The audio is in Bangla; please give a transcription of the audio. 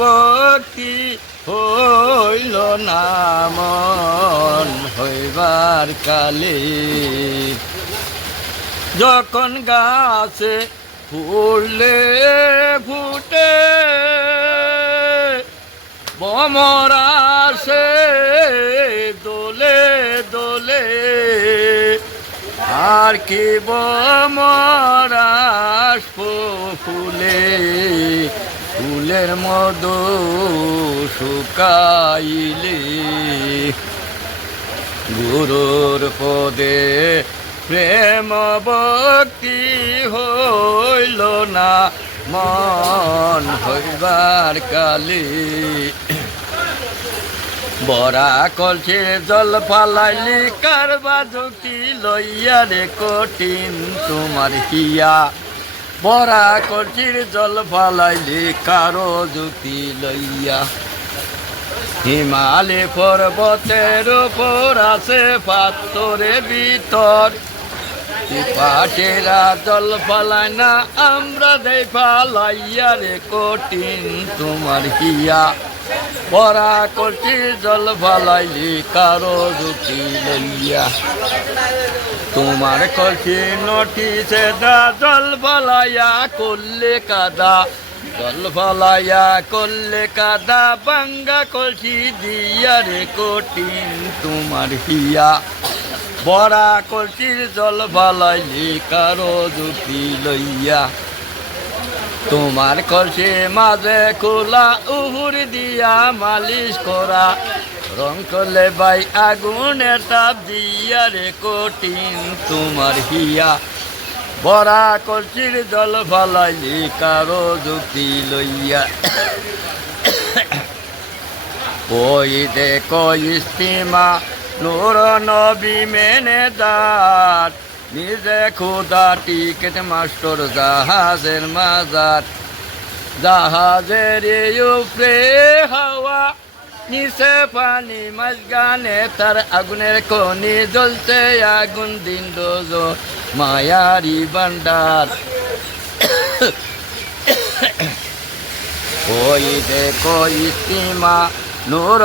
ভক্তি হইল না মন হইবার কালে, যখন গাছে ফুললে ফুটে ভ্রমরা সে দোলে দোলে, আর কি ভ্রমরা ফুলে ফুলের মধু শুকাইলে, গুরুর পদে প্রেম ভক্তি হইল না মন হইবার কালে, বরা কলছে জল ফালাইলি কারবা যুক্তি লইয়া রে কঠিন তোমার হিয়া, বরা কলছির জল ফালাইলি কারো যুক্তি লইয়া, হিমালয় পর্বতের উপর আছে পাথরের ভিতর, পাশেরা জল ফালায় না আমরা দেই ফালাইয়া রে কঠিন তোমার হিয়া, বরা করছি জল ফালাইলি কারো যুক্তি লইয়া, তোমার করছি নটিছে দা জল ফালাইয়া করলে কাদা, জল ফালাইয়া করলে কাদা বাঙ্গা কলসি দিয়া রে কঠিন তোমার হিয়া, বরা কলসির জল ফালাইলি কারো যুক্তি লইয়া, তোমার কলসি মাঝে খোলা উহুর দিয়া মালিশ করা, রং করলে বাই আগুনের তাপ দিয়া রে কঠিন তোমার হিয়া, বরা কলসির জল ফালাইলি কারো যুক্তি লইয়া, ওই দেখো ইস্তিমা নূর নবী মেনে দাঁত, নিজে খুদা টিকেট মাস্টার জাহাজের মাজার, জাহাজের উপরে হাওয়া নিচে পানি মাঝখানে তার আগুনের খনি জ্বলছে আগুন দিন রোজ মায়ারি ভান্ডার, ওই দেখো ইস্তিমা নূর